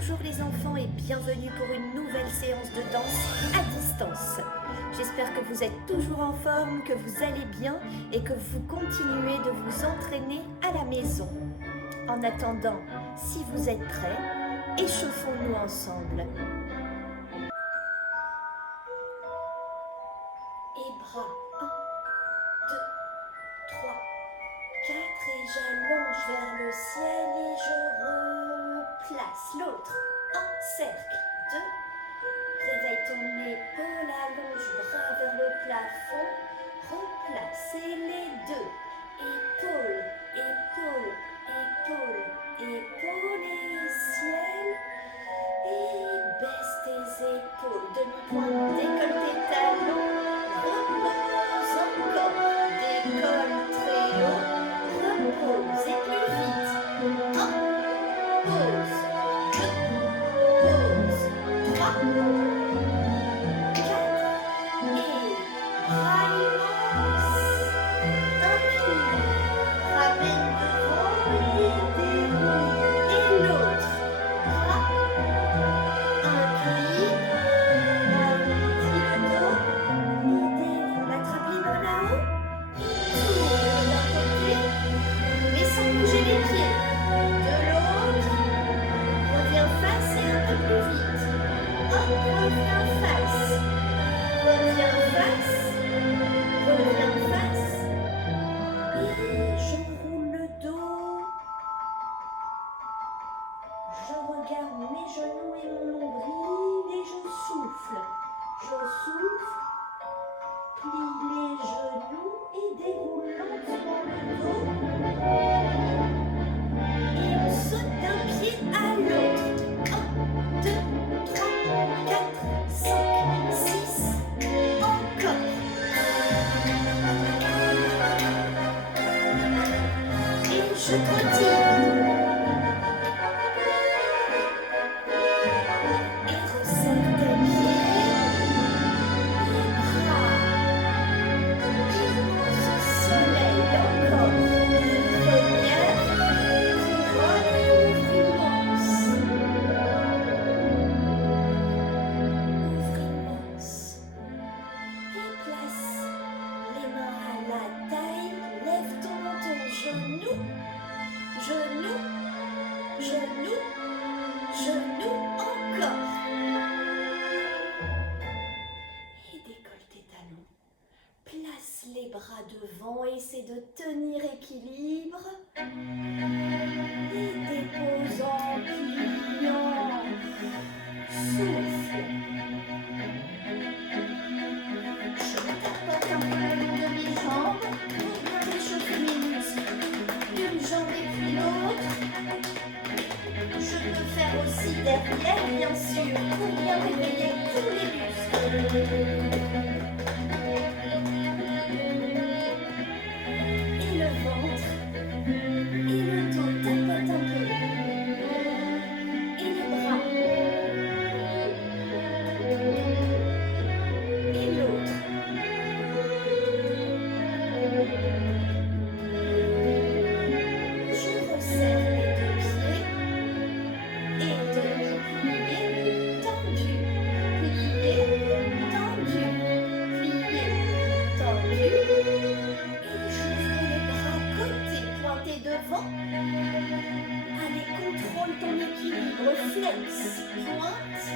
Bonjour les enfants et bienvenue pour une nouvelle séance de danse à distance. J'espère que vous êtes toujours en forme, que vous allez bien et que vous continuez de vous entraîner à la maison. En attendant, si vous êtes prêts, échauffons-nous ensemble. Et bras, 1, 2, 3, 4 et j'allonge vers le ciel et je replace l'autre. Un cercle, 2, réveille ton épaule, allonge bras vers le plafond, replacez les deux. Épaule, épaule, épaule, épaule et ciel. Et baisse tes épaules, demi-pointe, décolle tes talons, repose encore, décolle très haut, repose et plus vite. 1, pause, 2, pause, 3, 4 et bras immenses, incline, ramène devant et déroule, et l'autre, bras, incline, arrondis le dos, et déroule, attrape les mains là-haut, tourne d'un côté, mais sans bouger les pieds, de l'autre, reviens face et un peu plus vite, hop, reviens face, reviens face, reviens face, et j'enroule le dos, je regarde mes genoux et mon nombril et je souffle, plie les genoux et déroule lentement le dos, et on saute d'un pied à l'autre, 1, 2, 3, 4, 5, 6, encore, et je continue. Et resserre tes pieds, les bras, immense soleil, encore, première, couronne et ouvre immense, et place les mains à la taille, lève ton menton, genou, genou, genou, genou, encore. Et décolle tes talons. Place les bras devant, essaie de tenir équilibre. Et dépose en pliant. Souffle. Je tapote un peu le long de mes jambes pour bien réchauffer mes muscles. Une jambe et puis l'autre. Je peux faire aussi derrière, bien sûr, pour bien réveiller tous les muscles. Et le ventre, et le dos, tapote un peu. Et les bras. Et l'autre. Je resserre les deux pieds. Et demi-plié, tendu, plié, tendu, plié, tendu. Et j'ouvre les bras côté, pointés devant. Allez, contrôle ton équilibre, flex, pointe.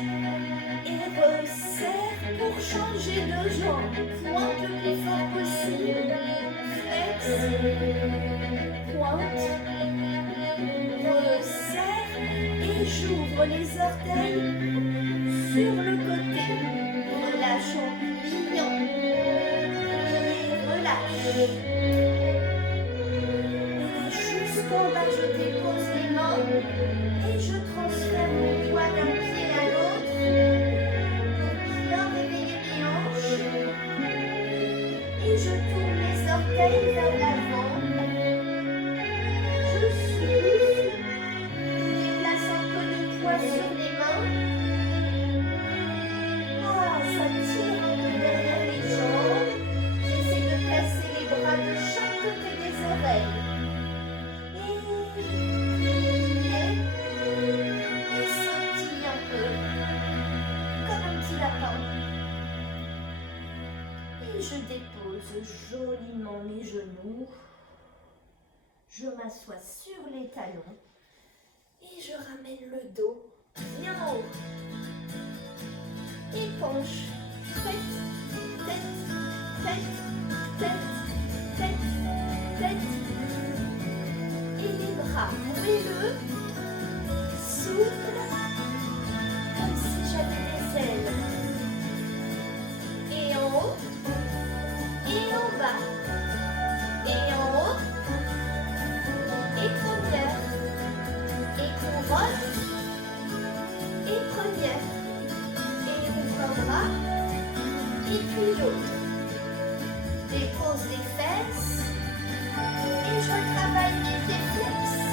Et resserre pour changer de jambe. Pointe le plus fort possible. Flex, pointe, resserre. Et j'ouvre les orteils sur le côté. Relâche en pliant. Plie, relâche. Et là, jusqu'en bas, je dépose les mains et je transfère mon poids d'un pied à l'autre pour bien réveiller mes hanches. Et je tourne les orteils vers l'avant. Je souffle. Déplace un peu de poids sur les mains. Ah, ça tire un peu derrière les jambes. J'essaie de placer les bras de chaque côté des oreilles. Et plier, mes genoux. Je m'assois sur les talons et je ramène le dos bien en haut. Et penche. Tête, tête, tête, tête, tête, tête. Et les bras moelleux, souples, comme si j'avais des ailes. Et en haut, et en bas, et en haut, et première, et couronne, et première, et ouvre un bras, et puis l'autre. Dépose les fesses, et je travaille mes pieds flexes,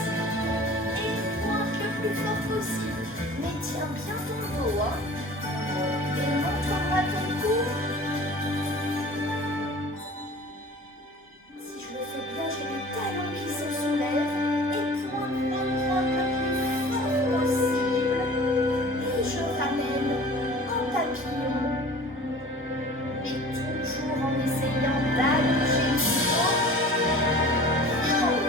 et pointe le plus fort possible. Mais tiens bien ton dos, hein, et montre-moi ton cou. Si je le fais bien, j'ai les talons qui se soulèvent et pointe le plus fort possible. Et je ramène en papillon, mais toujours en essayant d'allonger le dos bien haut.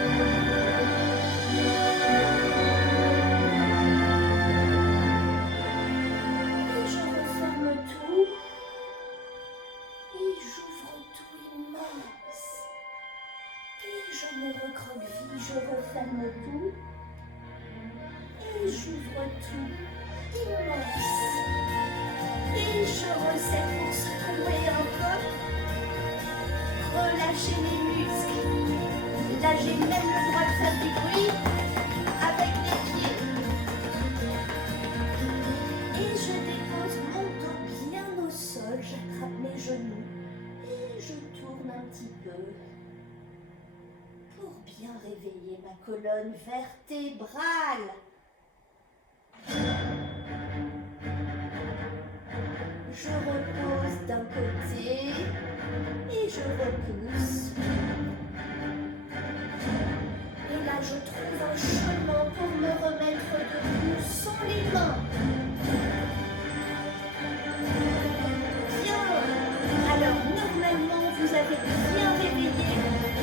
Et je referme tout et j'ouvre tout immense. Et je me recroqueville, je referme tout et j'ouvre tout immense. Et je resserre pour secouer un peu, relâcher les muscles. Là j'ai même le droit de faire du bruit avec les pieds. Et je dépose mon dos bien au sol, j'attrape mes genoux et je tourne un petit peu pour bien réveiller ma colonne vertébrale. Je repose d'un côté et je repousse. Et là, je trouve un chemin pour me remettre debout sans les mains. Bien. Alors, normalement, vous avez bien réveillé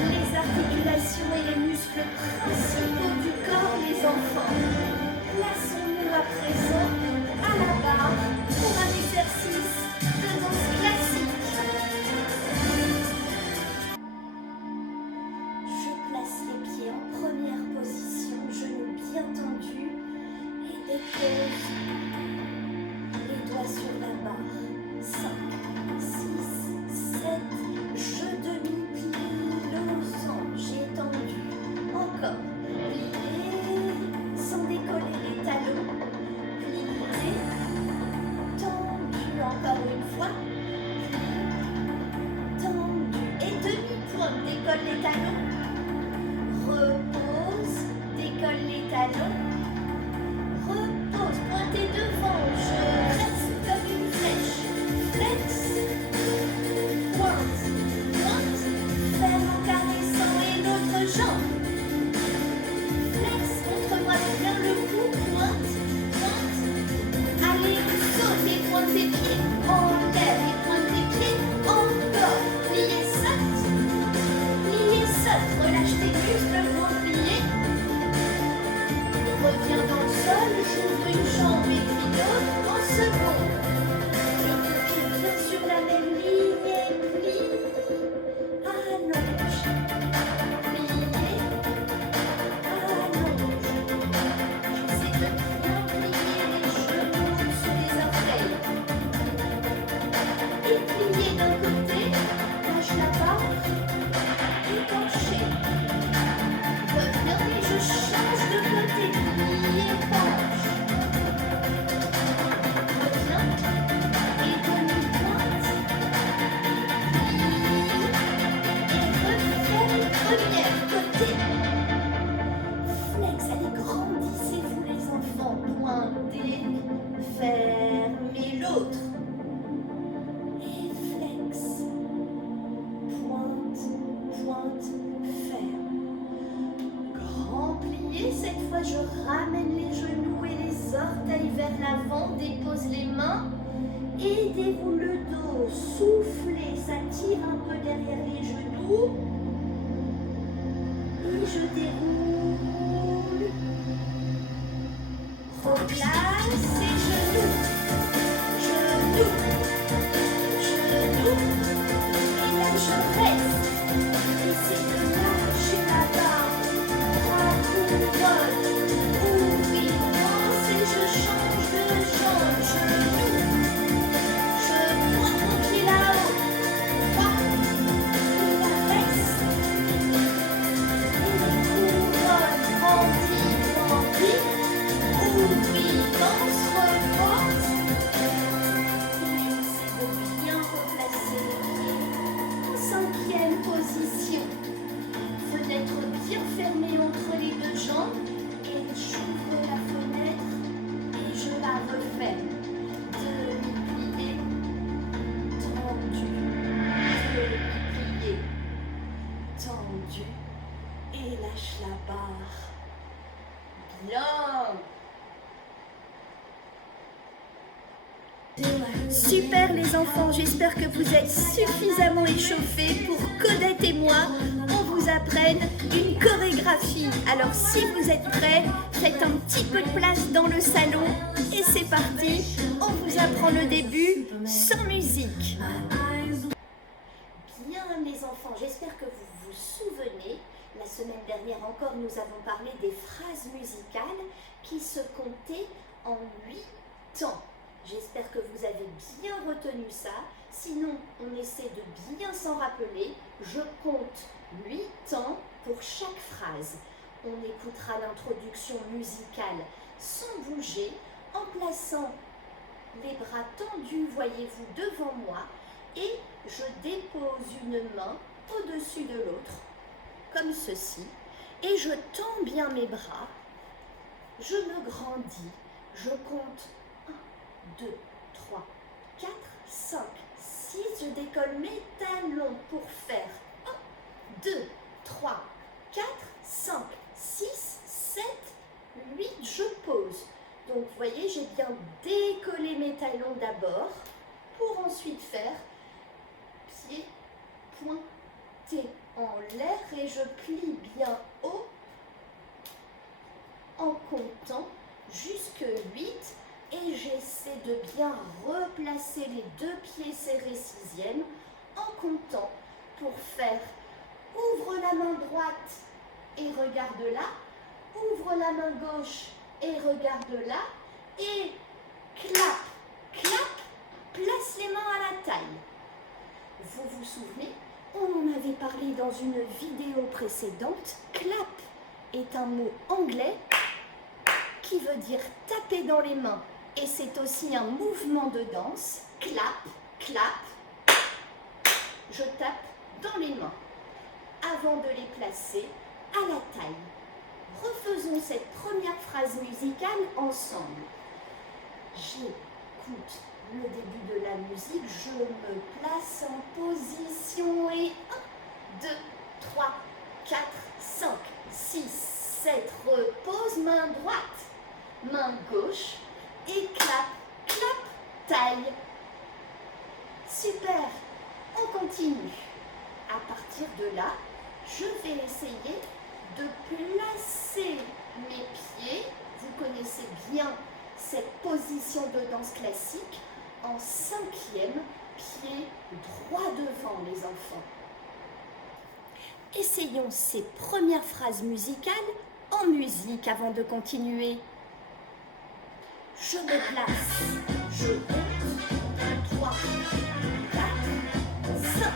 les articulations et les muscles principaux du corps, les enfants. Plaçons-nous à présent à la barre pour un exercice de danse classique. Je place les pieds en première position, genoux bien tendus et dépose les doigts sur la barre. 5, 6, 7, je demi-plie, losange étendu. Encore, plier sans décoller les talons. Plier, tendu encore une fois. Tendu et demi-pointe, décolle les talons. Repose, décolle les talons. Repose, pointez devant, je reste comme une flèche. Flex, pointe, pointe, ferme en caressant et l'autre jambe. Flex, montre-moi bien le cou, pointe, pointe. Allez, saute et pointe tes pieds. Enlève et pointe tes pieds. Encore, pliez, saute. Pliez, saute, relâche tes muscles pour plier. Reviens dans le sol, j'ouvre une jambe et puis l'autre en seconde. Je continue bien sur la même ligne et plie. Allonge. Plier. Allonge. J'essaie de bien plier les genoux au-dessus des orteils. Et plier d'un côté, lâche la barre, et pencher. Reviens et je change de côté, plier, penche. Reviens et demi-pointe, plier et refais première côté. Flex, allez, grandissez-vous les enfants, pointez, fermez l'autre. Et flex, pointe, pointe, ferme. Grand plié, cette fois je ramène les genoux et les orteils vers l'avant, dépose les mains, aidez-vous le dos, soufflez, ça tire un peu derrière les genoux, je déroule. Replace et genoux. Genoux. Genoux. Et là je reste. Et c'est que là, j'ai la barre. 3 couronnes. Ouvre-danse et je change de jambe. Genoux. Je prends mon pied là-haut. 3. Et là reste. Et les couronnes grandis. Ouvre-danse, reporte. Et j'essaie de bien replacer les pieds en 5e position. Fenêtre bien fermée entre les 2 jambes. Et j'ouvre la fenêtre et je la referme. Demi-plié, tendu. Demi-plié, tendu. Et lâche la barre. Bien. Super les enfants, j'espère que vous êtes suffisamment échauffés pour qu'Odette et moi, on vous apprenne une chorégraphie. Alors si vous êtes prêts, faites un petit peu de place dans le salon et c'est parti, on vous apprend le début sans musique. Bien les enfants, j'espère que vous vous souvenez, la semaine dernière encore nous avons parlé des phrases musicales qui se comptaient en 8 temps. J'espère que vous avez bien retenu ça. Sinon, on essaie de bien s'en rappeler. Je compte 8 temps pour chaque phrase. On écoutera l'introduction musicale sans bouger, en plaçant les bras tendus, voyez-vous, devant moi. Et je dépose une main au-dessus de l'autre, comme ceci. Et je tends bien mes bras. Je me grandis. Je compte 2, 3, 4, 5, 6, je décolle mes talons pour faire 1, 2, 3, 4, 5, 6, 7, 8, je pose. Donc vous voyez, j'ai bien décollé mes talons d'abord pour ensuite faire pied pointé en l'air et je plie bien haut en comptant jusque 8. Et j'essaie de bien replacer les 2 pieds serrés 6e en comptant pour faire ouvre la main droite et regarde là, ouvre la main gauche et regarde là, et clap, clap, place les mains à la taille. Vous vous souvenez, on en avait parlé dans une vidéo précédente, clap est un mot anglais qui veut dire taper dans les mains. Et c'est aussi un mouvement de danse. Clap, clap. Je tape dans les mains avant de les placer à la taille. Refaisons cette première phrase musicale ensemble. J'écoute le début de la musique. Je me place en position et 1, 2, 3, 4, 5, 6, 7. Repose, main droite, main gauche. Et clap, clap, taille. Super, on continue. À partir de là, je vais essayer de placer mes pieds. Vous connaissez bien cette position de danse classique en 5e, pied droit devant les enfants. Essayons ces premières phrases musicales en musique avant de continuer. Je me place, je compte, 3, 4, 5,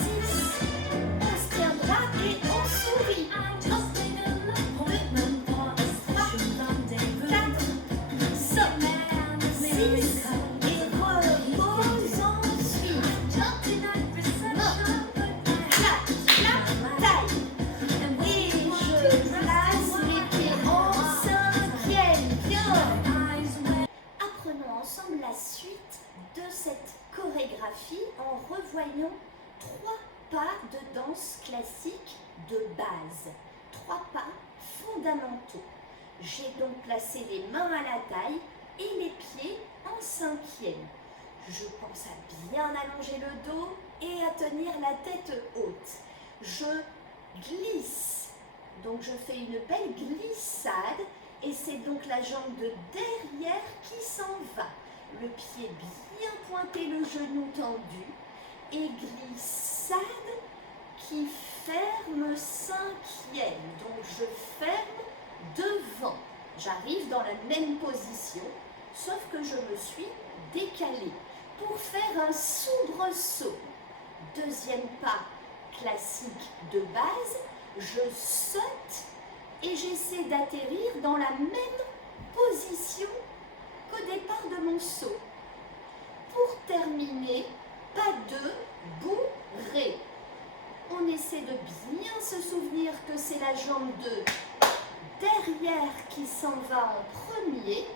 6, on se tient droit et on sourit. 1, 2, 3, 4, 5, 6, et repose ensuite. Main, clap, clap, taille. Et je place mes pieds en 5e, bien. Apprenons ensemble la suite de cette chorégraphie en revoyant 3 pas de danse classique de base. 3 pas fondamentaux. J'ai donc placé les mains à la taille et les pieds en 5e. Je pense à bien allonger le dos et à tenir la tête haute. Je glisse Donc je fais une belle glissade et c'est donc la jambe de derrière qui s'en va. Le pied bien pointé, le genou tendu et glissade qui ferme cinquième. Donc je ferme devant. J'arrive dans la même position, sauf que je me suis décalée pour faire un soubresaut. Deuxième pas classique de base, je saute et j'essaie d'atterrir dans la même position qu'au départ de mon saut. Pour terminer, pas de bourrée. On essaie de bien se souvenir que c'est la jambe de derrière qui s'en va en premier.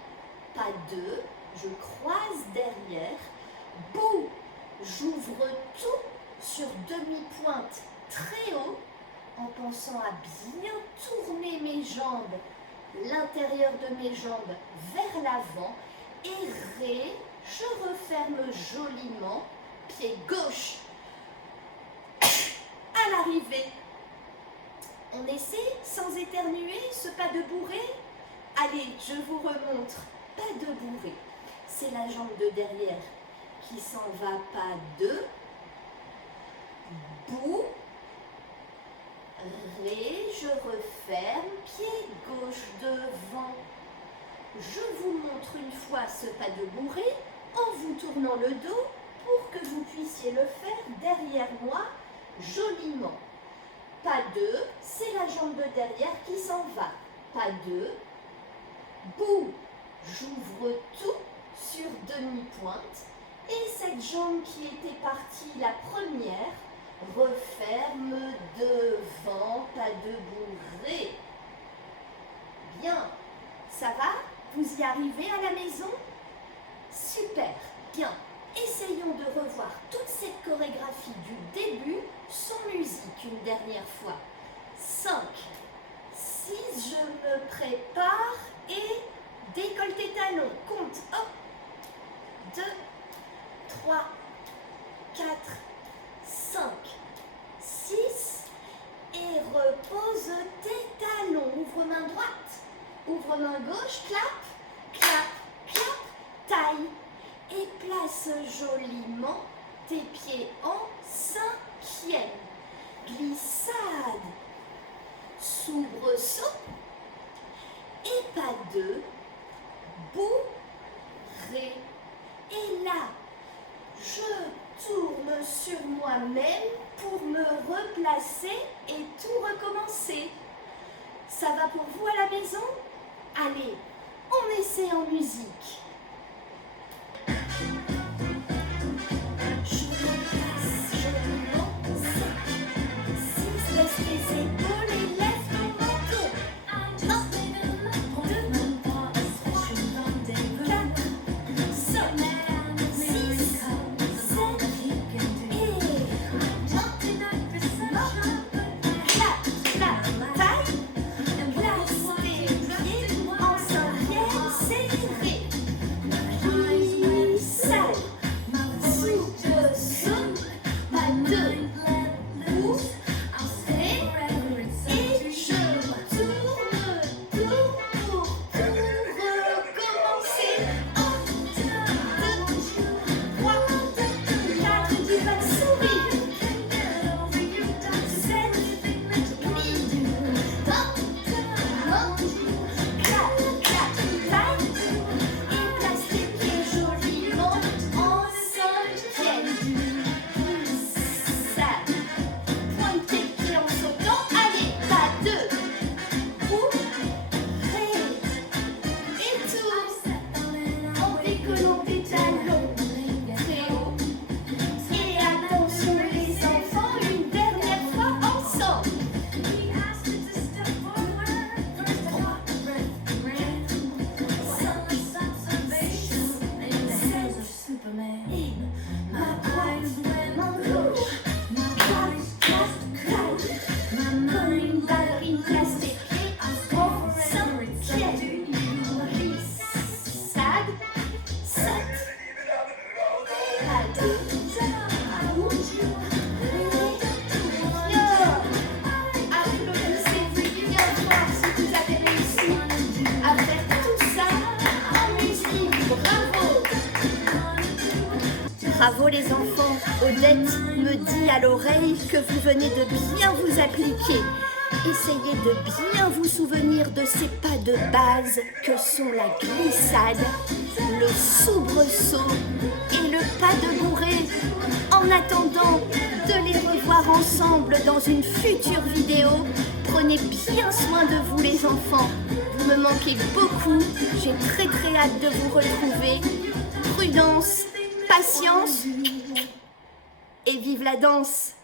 Pas de, je croise derrière. Bout, j'ouvre tout sur demi-pointe très haut en pensant à bien tourner mes jambes, l'intérieur de mes jambes vers l'avant et je referme joliment, pied gauche à l'arrivée. On essaie sans éternuer ce pas de bourrée. Allez, je vous remontre, pas de bourrée. C'est la jambe de derrière qui s'en va, pas de bout, je referme, pied gauche devant. Je vous montre une fois ce pas de bourrée en vous tournant le dos pour que vous puissiez le faire derrière moi joliment. Pas de, c'est la jambe de derrière qui s'en va. Pas de, bout, j'ouvre tout sur demi-pointe et cette jambe qui était partie la première, referme devant, pas de bourrée. Bien, ça va? Vous y arrivez à la maison? Super, bien. Essayons de revoir toute cette chorégraphie du début sans musique une dernière fois. 5, 6, je me prépare et décolle tes talons. Compte, hop, 2, 3, 4, 5, 6 et repose tes talons. Ouvre main droite, ouvre main gauche, clap, clap, clap, taille. Et place joliment tes pieds en cinquième. Glissade, soubresaut et pas de bourrée. Et là, je tourne sur moi-même pour me replacer et tout recommencer. Ça va pour vous à la maison? Allez, on essaie en musique. Je me place joliment, 5, 6, baisse tes épaules et lève ton menton. 1, 2, 3, 4, 5, 6, 7 et clap, clap, taille, place tes pieds en cinquième, serré. Bravo les enfants, Odette me dit à l'oreille que vous venez de bien vous appliquer. Essayez de bien vous souvenir de ces pas de base que sont la glissade, le soubresaut et le pas de bourrée. En attendant de les revoir ensemble dans une future vidéo, prenez bien soin de vous les enfants. Vous me manquez beaucoup, j'ai très hâte de vous retrouver. Prudence, patience et vive la danse!